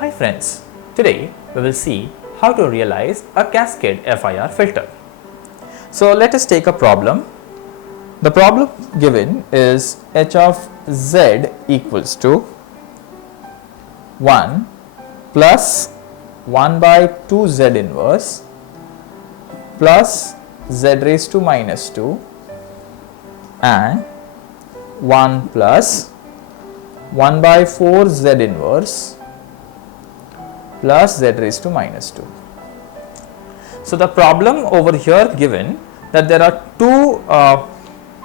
Hi friends, today we will see how to realize a cascade FIR filter. So let us take a problem. The problem given is h of z equals to 1 plus 1 by 2 z inverse plus z raised to minus 2 and 1 plus 1 by 4 z inverse plus z raised to minus 2. So the problem over here given that there are two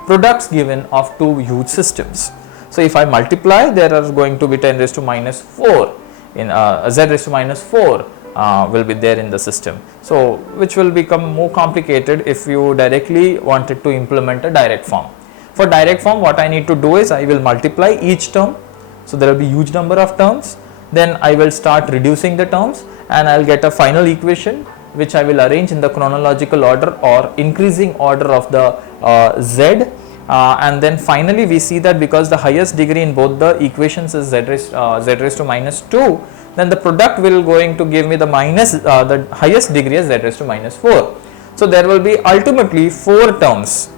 products given of two huge systems. So if I multiply, there are going to be 10 raised to minus 4 in z raised to minus 4 will be there in the system. So which will become more complicated if you directly wanted to implement a direct form. For direct form, what I need to do is I will multiply each term. So there will be huge number of terms. Then I will start reducing the terms and I will get a final equation which I will arrange in the chronological order or increasing order of the z, and then finally we see that because the highest degree in both the equations is z raised to minus 2, then the product will going to give me the the highest degree is z raised to minus 4. So there will be ultimately 4 terms.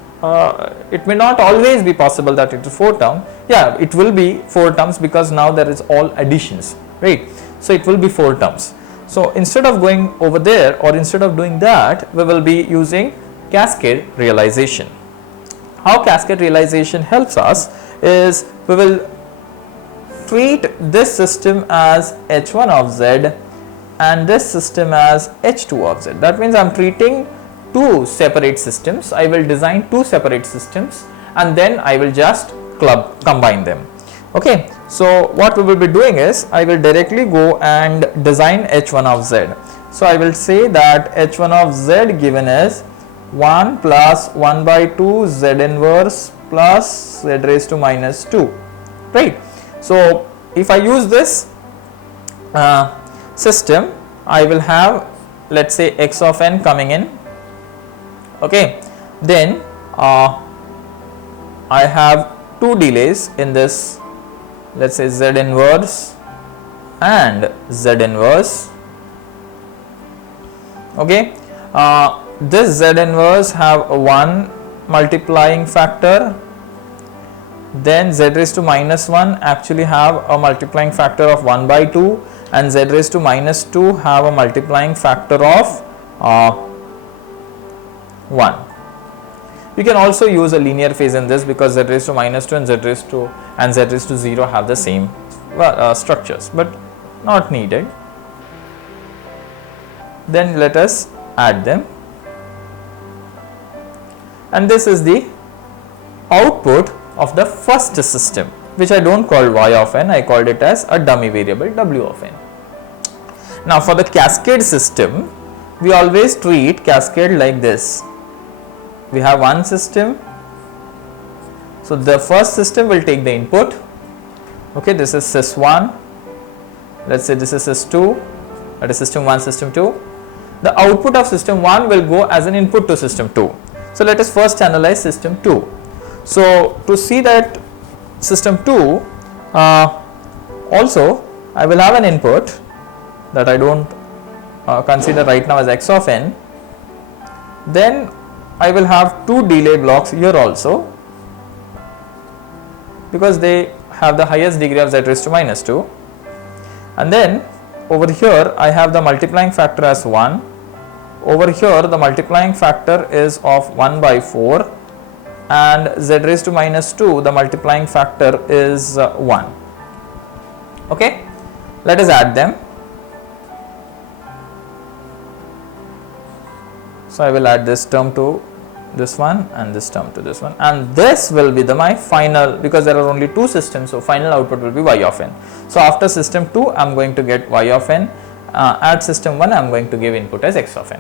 It may not always be possible that it is 4 terms. Yeah, it will be 4 terms because now there is all additions, right? So it will be 4 terms. So instead of going over there or instead of doing that, we will be using cascade realization. How cascade realization helps us is we will treat this system as h1 of z and this system as h2 of z. That means I am treating two separate systems. I will design two separate systems and then I will just combine them. Okay, so what we will be doing is I will directly go and design h1 of z. So I will say that h1 of z given is 1 plus 1 by 2 z inverse plus z raised to minus 2, right? So if I use this system, I will have, let's say, x of n coming in. Okay, then I have two delays in this, let's say z inverse and z inverse. Okay, this z inverse have a 1 multiplying factor, then z raised to minus 1 actually have a multiplying factor of 1 by 2 and z raised to minus 2 have a multiplying factor of 1. You can also use a linear phase in this because z raised to minus 2 and z raised to 0 have the same structures, but not needed. Then let us add them, and this is the output of the first system, which I don't call y of n, I called it as a dummy variable w of n. Now for the cascade system, we always treat cascade like this. We have one system, so the first system will take the input. Okay, this is sys1, let's say this is sys2, that is system 1, system 2. The output of system 1 will go as an input to system 2. So let us first analyze system 2. So to see that system 2 also I will have an input that I don't consider right now as x of n. Then I will have two delay blocks here also because they have the highest degree of z raised to minus 2, and then over here I have the multiplying factor as 1. Over here the multiplying factor is of 1 by 4 and z raised to minus 2 the multiplying factor is 1. Okay, let us add them. So I will add this term to this one and this term to this one, and this will be my final, because there are only two systems, so final output will be y of n. So after system 2 I am going to get y of n, at system 1 I am going to give input as x of n.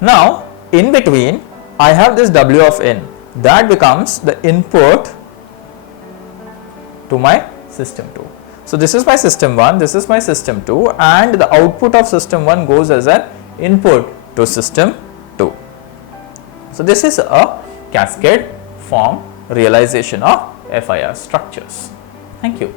Now in between I have this w of n, that becomes the input to my system 2. So this is my system 1, this is my system 2, and the output of system 1 goes as an input to system 2. So this is a cascade form realization of FIR structures. Thank you.